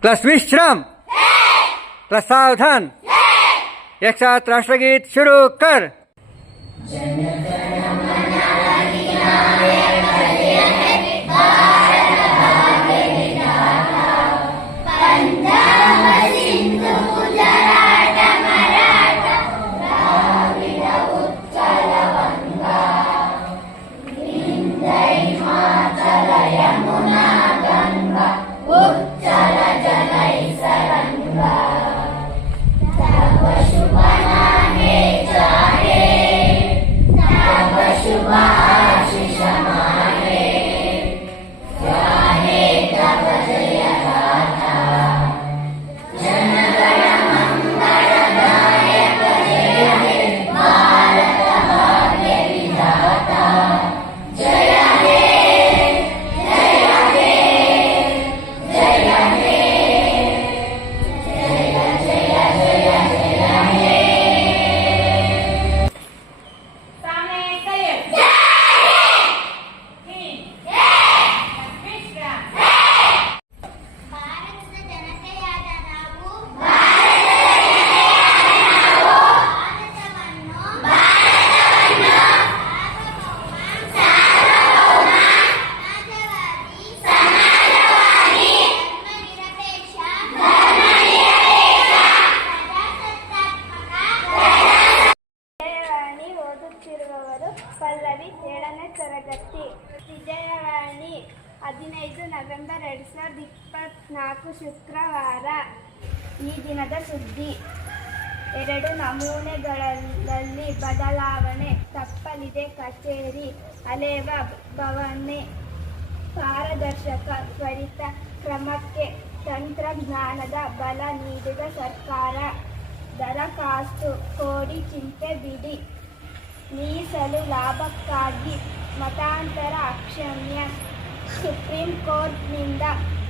Class विश्राम plus सावधान एक साथ राष्ट्रगीत शुरू कर। ಇಪ್ಪತ್ನಾಲ್ಕು ಶುಕ್ರವಾರ ಈ ದಿನದ ಸುದ್ದಿ. ಎರಡು ನಮೂನೆಗಳಲ್ಲಿ ಬದಲಾವಣೆ ತಪ್ಪಲಿದೆ. ಕಚೇರಿ ಅಲೆವ ಭವನೆ ಪಾರದರ್ಶಕ ತ್ವರಿತ ಕ್ರಮಕ್ಕೆ ತಂತ್ರಜ್ಞಾನದ ಬಲ ನೀಡಿದ ಸರ್ಕಾರ. ದರಖಾಸ್ತು ಕೋಡಿ ಚಿಂತೆ ಬಿಡಿ. ಮೀಸಲು ಲಾಭಕ್ಕಾಗಿ ಮತಾಂತರ ಅಕ್ಷಮ್ಯ. ಸುಪ್ರೀಂ ಕೋರ್ಟ್ನಿಂದ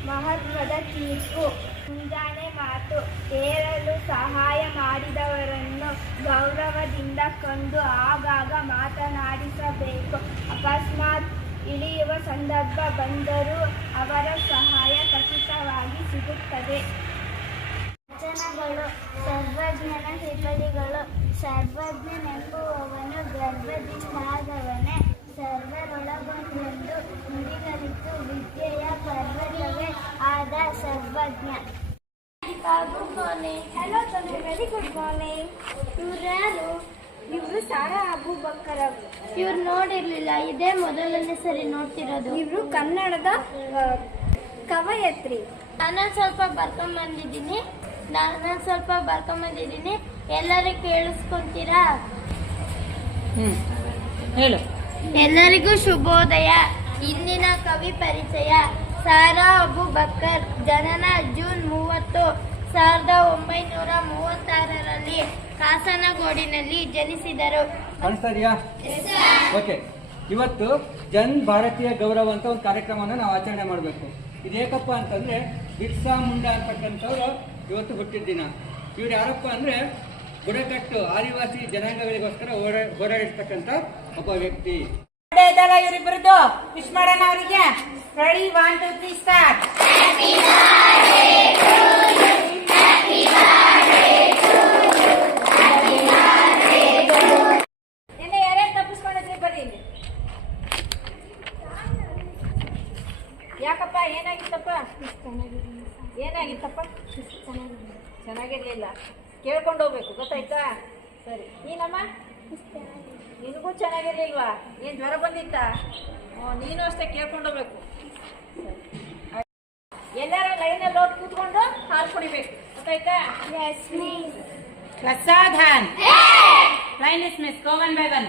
ಮಹತ್ವದ ತೀರ್ಪು. ಮುಂಜಾನೆ ಮಾತು ಏರಲು ಸಹಾಯ ಮಾಡಿದವರನ್ನು ಗೌರವದಿಂದ ಕಂಡು ಆಗಾಗ ಮಾತನಾಡಿಸಬೇಕು. ಅಕಸ್ಮಾತ್ ಇಳಿಯುವ ಸಂದರ್ಭ ಬಂದರೂ ಅವರ ಸಹಾಯ ಖಚಿತವಾಗಿ ಸಿಗುತ್ತದೆ. ವಚನಗಳು, ಸರ್ವಜ್ಞನ ಹೆಸರುಗಳು ಸರ್ವಜ್ಞನೆಂಬುವವನು ಗರ್ಭದಿಂದಾದವನೇ ಸರ್ವರೊಳಗೊಂಡೆಂದು ನುಡಿಗಳಿತು ವಿದ್ಯೆಯ ಸರ್ವಜ್ಞ ಗುಡ್ ಮಾರ್ನಿಂಗ್ ಹಲೋ ತಂದೆ ವೆರಿ ಗುಡ್ ಮಾರ್ನಿಂಗ್ ಇವ್ರು ಯಾರು ಇವರು ಸಾರಾ ಅಬೂಬಕ್ಕರ್ ಅವರು. ಇವ್ರು ನೋಡಿರ್ಲಿಲ್ಲ. ಇದೇ ಮೊದಲನೇ ಸರಿ ನೋಡ್ತಿರೋದು. ಇವರು ಕನ್ನಡದ ಕವಯತ್ರಿ. ನಾನು ಸ್ವಲ್ಪ ಬರ್ಕೊಂಡ್ ಬಂದಿದ್ದೀನಿ ನಾನು ಸ್ವಲ್ಪ ಬರ್ಕೊಂಡ್ ಬಂದಿದ್ದೀನಿ ಎಲ್ಲರೂ ಕೇಳಿಸ್ಕೊಂತೀರಾ? ಹೇಳು. ಎಲ್ಲರಿಗೂ ಶುಭೋದಯ. ಇಂದಿನ ಕವಿ ಪರಿಚಯ. ಸಾರಾ ಅಬು ಬಕ್ಕರ್ ಜನನ ಜೂನ್ ಮೂವತ್ತು ಸಾವಿರದ ಒಂಬೈನೂರ ಮೂವತ್ತಾರರಲ್ಲಿ ಕಾಸನಗೋಡಿನಲ್ಲಿ ಜನಿಸಿದರು. ಓಕೆ ಇವತ್ತು ಜನ್ ಭಾರತೀಯ ಗೌರವ ಅಂತ ಒಂದು ಕಾರ್ಯಕ್ರಮವನ್ನು ನಾವು ಆಚರಣೆ ಮಾಡಬೇಕು. ಇದು ಏಕಪ್ಪ ಅಂತಂದ್ರೆ ಬಿರ್ಸಾ ಮುಂಡಾ ಅಂತಕ್ಕಂಥವ್ರು ಇವತ್ತು ಹುಟ್ಟಿದ ದಿನ. ಇವ್ರು ಯಾರಪ್ಪ ಅಂದ್ರೆ ಬುಡಕಟ್ಟು ಆದಿವಾಸಿ ಜನಾಂಗಗಳಿಗೋಸ್ಕರ ಹೋರಾ ಹೋರಾಡಿರ್ತಕ್ಕಂಥ ಒಬ್ಬ ವ್ಯಕ್ತಿ. ಇವರಿಬ್ಬರದ್ದು ವಿಶ್ ಮಾಡೋಣ ಅವರಿಗೆ? Ready Happy to to you. ಎಲ್ಲ ಯಾರ್ಯಾರು ತಪ್ಪಿಸ್ಕೊಂಡಿದ್ರಿ ಬರೀ. ಯಾಕಪ್ಪ ಏನಾಗಿತ್ತಪ್ಪ? ಏನಾಗಿತ್ತಪ್ಪ? ಚೆನ್ನಾಗಿರ್ಲಿಲ್ಲ. ಕೇಳ್ಕೊಂಡು ಹೋಗ್ಬೇಕು ಗೊತ್ತಾಯ್ತಾ? ಸರಿ. ನೀನಮ್ಮ? ನಿನಗೂ ಚೆನ್ನಾಗಿರ್ಲಿಲ್ವಾ? ಏನ್ ಜ್ವರ ಬಂದಿತ್ತಾ? ನೀನು ಅಷ್ಟೇ ಕೇಳ್ಕೊಂಡು ಹೋಗ್ಬೇಕು ಎಲ್ಲಾರ ಹೋಗಿ ಕೂತ್ಕೊಂಡು ಹಾಲು ಕುಡಿಬೇಕು. ಗೊತ್ತಾಯ್ತಾ? ಪ್ರಸಾಧಾನ್ line is miss go one by one